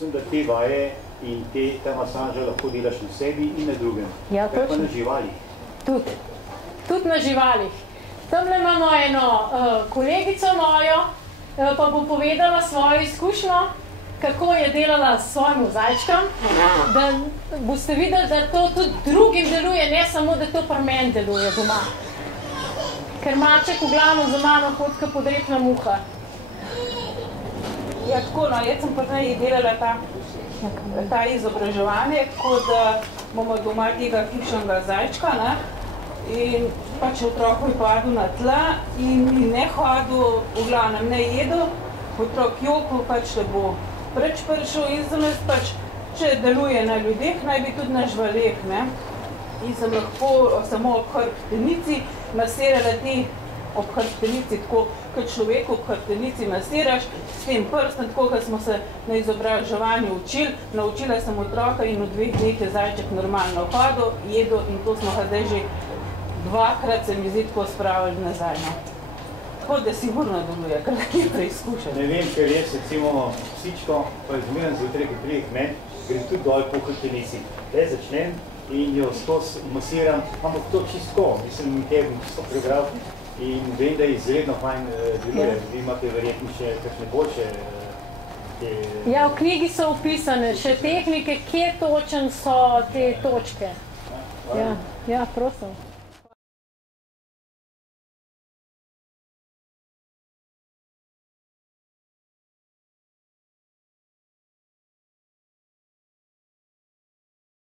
Mislim, da te vaje in ta masaža lahko delaš na sebi in na drugem. Ja, točno. Pa na živalih. Tudi na živalih. Tamle imamo eno kolegico mojo, pa bo povedala svojo izkušnjo, kako je delala s svojim zajčkom, da boste videli, da to tudi drugim deluje, ne samo, da to pri meni deluje doma. Ker maček v glavno za mano hodka podrepna muha. Ja, tako, no, jaz sem pa zdaj delala ta izobraževanje, tako da bomo doma tega hišnega zajčka, ne? In pač otrok je padel na tla in ne hodil, v glavnem ne jedel, otrok jokal, pač da bo preč prišel in sem jaz pač, če deluje na ljudeh, naj bi tudi na živaleh, ne? In sem lahko samo ob hrbtenici masirala ob hrbtenici, tako kot človeku ob hrbtenici masiraš, s tem prstem, tako kot smo se na izobraževanju učili, naučila sem otroka in v 2 dneh je zajček normalno hodil, jedel in to smo ga zdaj že 2-krat se mi zdi tako spravili nazaj. Tako da sigurno deluje, kar nekaj preizkušati. Ne vem, ker jaz recimo psičko, pa izmeram zjutraj, ko prije k meni, grem tudi dol po hrbtenici. Le začnem in jo skozi masiram, ampak to čistko, mislim, nekaj bom čisto prebral in vem, da je izredno fajn deluje. Vi imate verjetno še kakšne boljše Ja, v knjigi so opisane še tehnike, kje točen so te točke. Ja, prosim.